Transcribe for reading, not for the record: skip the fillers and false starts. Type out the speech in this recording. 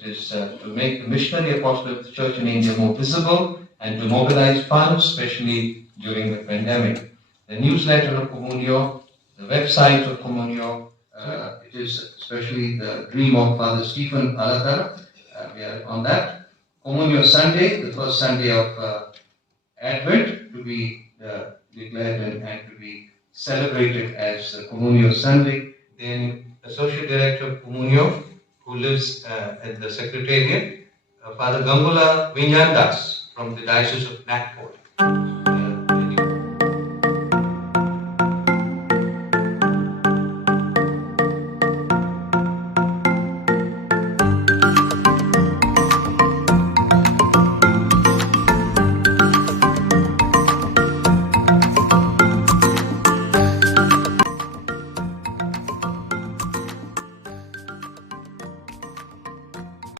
It is to make the missionary apostle of the church in India more visible and to mobilize funds, especially during the pandemic. The newsletter of Communio, the website of Communio, it is especially the dream of Father Stephen Alatara. We are on that. Communio Sunday, the first Sunday of Advent, to be declared and to be celebrated as Communio Sunday. Then Associate Director of Communio, who lives at the Secretariat, Father Gangula Vinyandas from the Diocese of Nagpur.